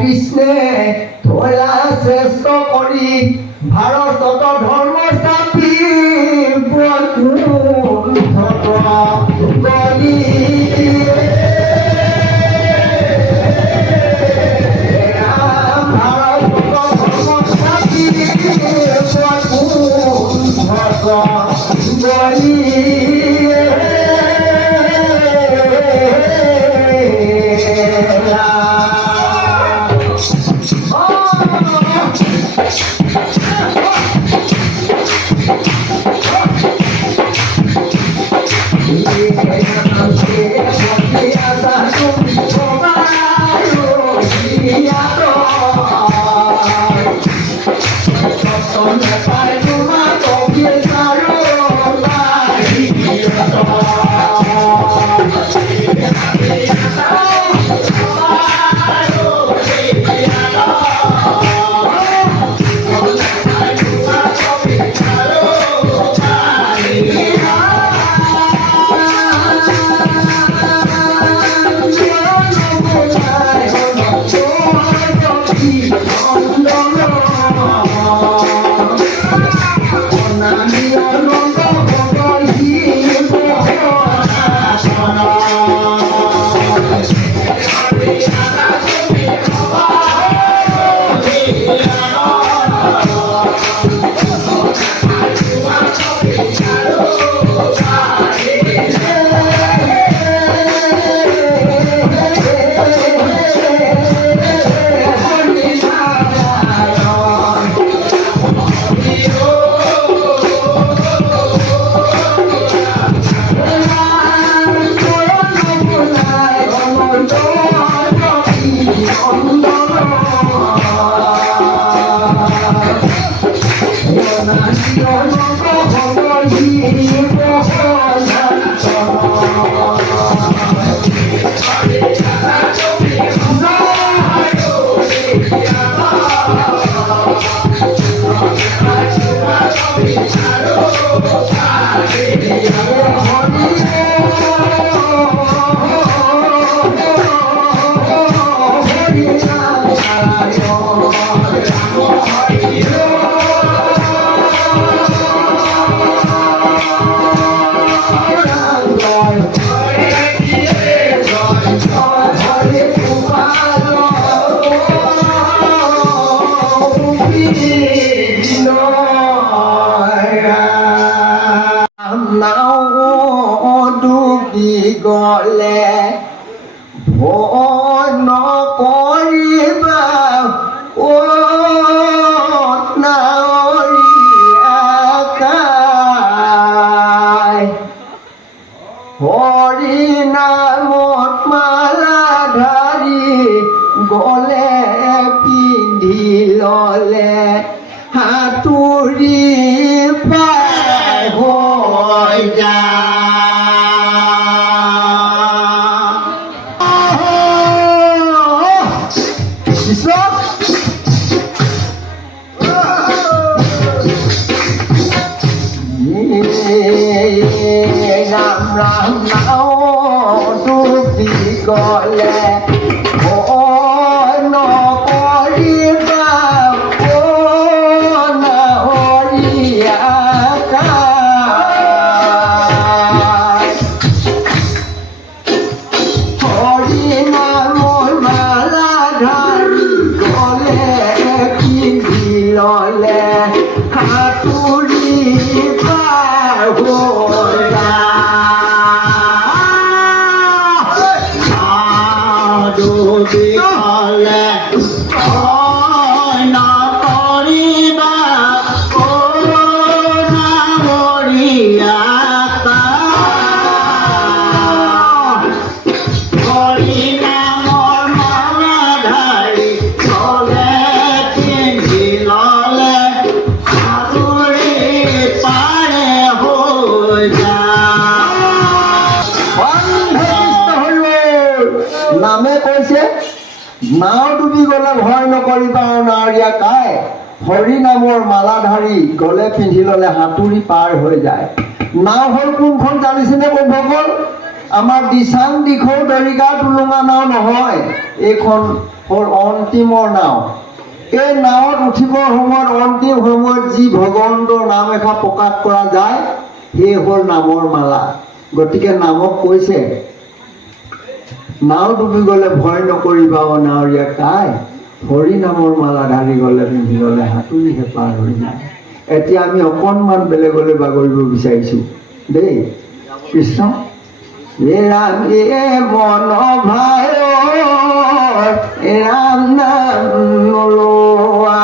কৃষ্ণে ধৰা শ্ৰেষ্ঠ কৰি ভাৰতত ধৰ্ম স্থাপি ডুবি গলে ভয় নকৰিবা ও নাৱৰীয়াকাই হৰি নামত মালা ধাৰি গলে পিন্ধি ললে সাঁতুৰি পাৰ হৈ ৰাম ৰাম নাও ডুবি গলে ভয় নকৰিবা ও নাৱৰীয়াকাই হৰি নামৰ মালা ধাৰি গলে পিন্ধি ললে সাঁতুৰি পাৰ হৈ ডুবি গলে ভয় নকৰিবা ও নাৱৰীয়াকাই হৰি নামৰ মালা ধাৰি গলে পিন্ধি ললে সাঁতুৰি পাৰে হৈ নামে কৈছে নাও ডুবি গলে ভয় নকৰিবা নাৱৰীয়াকাই হৰি নামৰ মালা ধাৰি গলে পিন্ধি ললে সাঁতুৰি পাৰ হৈ যায়। নাও হ'ল কোনখন জানিছেনে বন্ধুসকল? আমাৰ দিচাং দিখৌ দৰিকা টুলুঙা নাও নহয়, এইখন হ'ল অন্তিমৰ নাও। এই নাৱত উঠিবৰ সময়ত অন্তিম সময়ত যি ভগৱন্তৰ নাম এষাৰ প্ৰকাশ কৰা যায় সেই হ'ল নামৰ মালা। গতিকে নামক কৈছে নাও ডুবি গলে ভয় নকৰিবা ও নাৱৰীয়াকাই হৰি নামৰ মালা ধাৰি গলে পিন্ধি ললে সাঁতুৰিহে পাৰ হৈ যায়। এতিয়া আমি অকণমান বেলেগলৈ বাগৰিব বিচাৰিছোঁ দেই। কৃষ্ণ ৰাম মন ভাই ৰাম নাম নলোৱা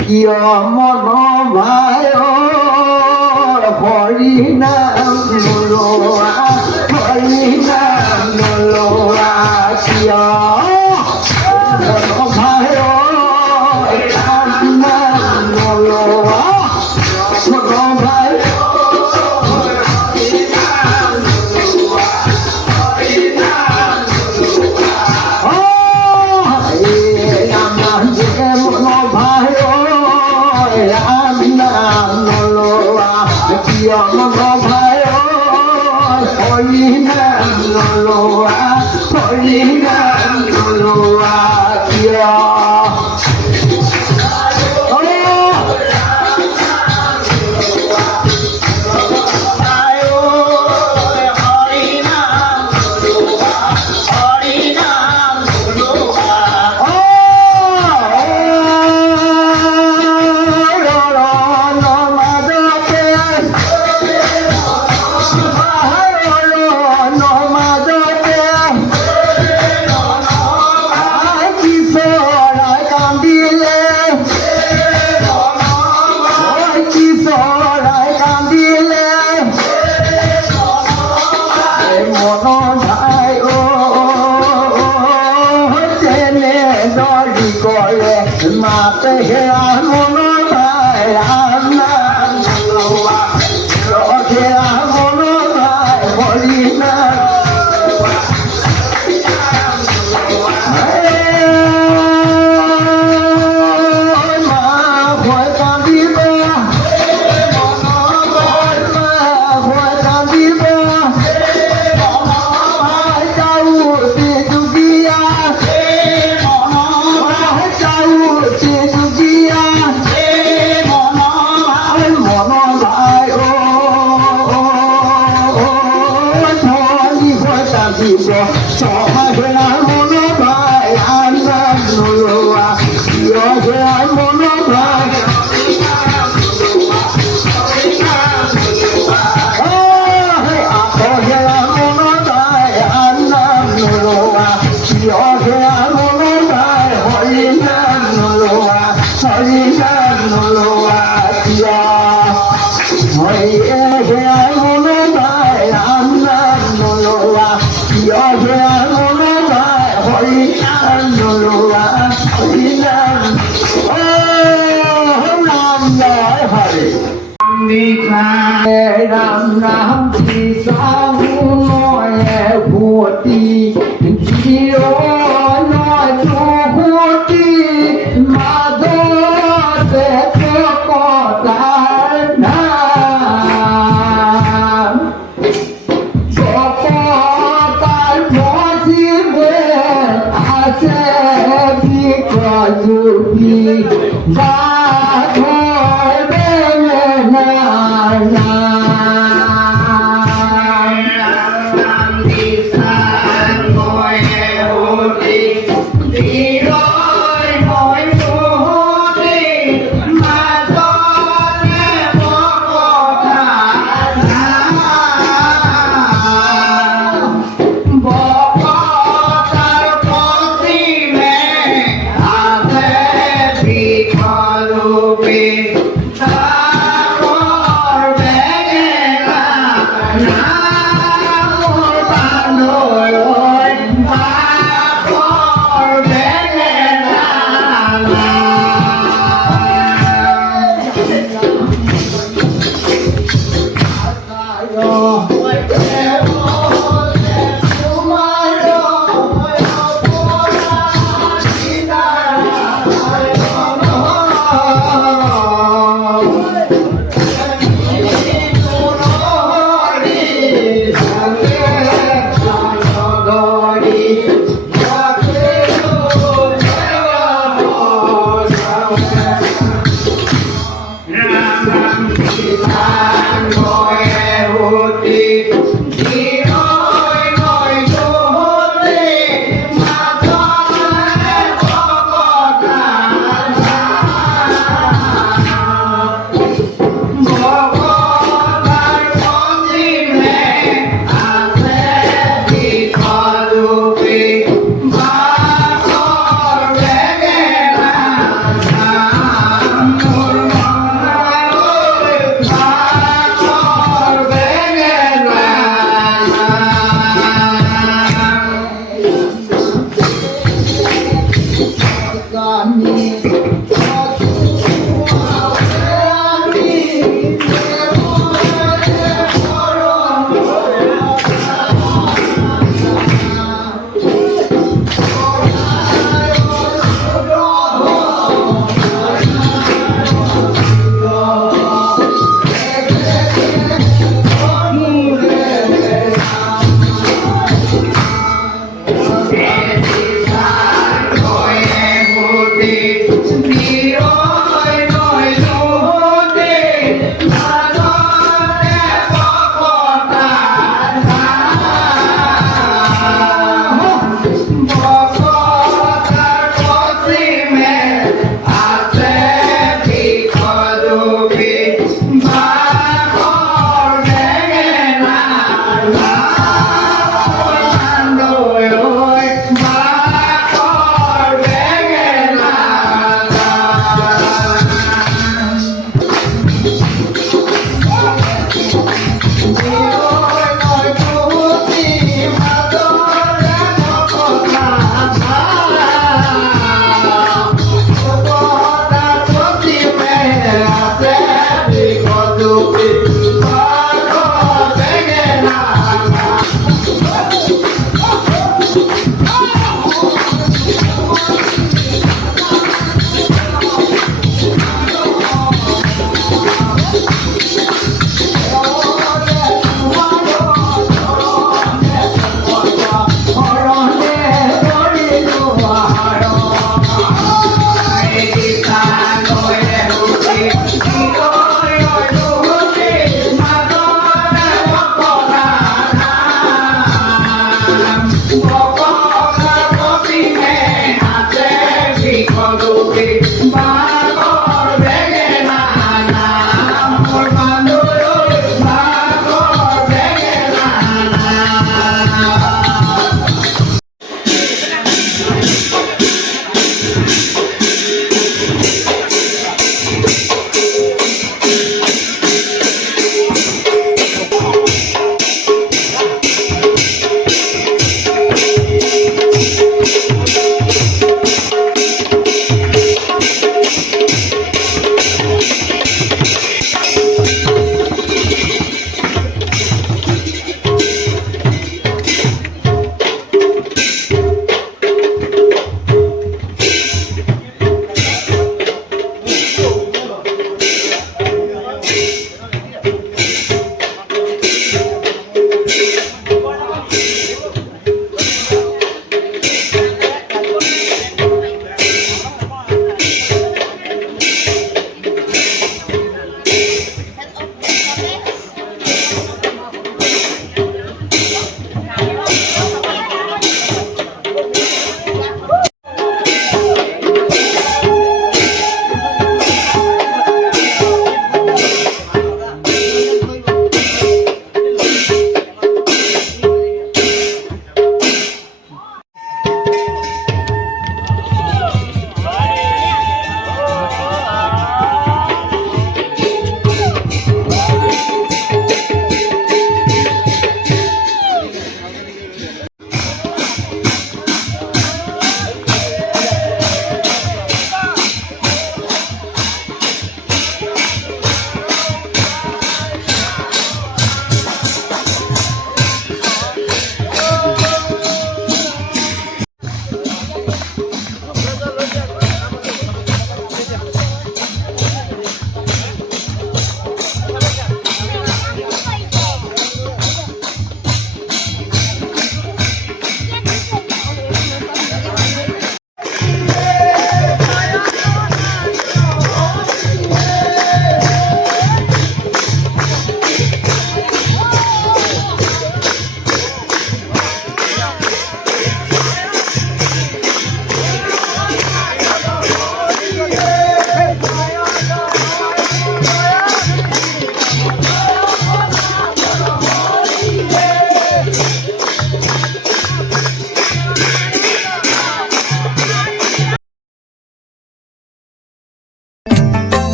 কিয় মন ভাই হৰি নাম নলোৱা হৰি নাম নলোৱা কিয় মন ভাই ৰাম নাম নলোৱা মন ভাই মাতে হেৰা মন ভাই ৰাম নাম নলোৱা হেৰা মন ভাই হৰি নাম মা ভয় কান্দিব ভয় কান্দিব হুতি বাঘৰ বেঙেনাৰ নাম ৰাম দিচান মই এহুতি দিলৈ মই মুহুতি মাজতে বকথা বকথাৰ পশ্চিমে আছে বিফলৰূপী ডাঙৰ বেঙেনা নামৰ বান্দৰলৈ বাঘৰ বেঙেনা Ram Ram Kisan Moye Huti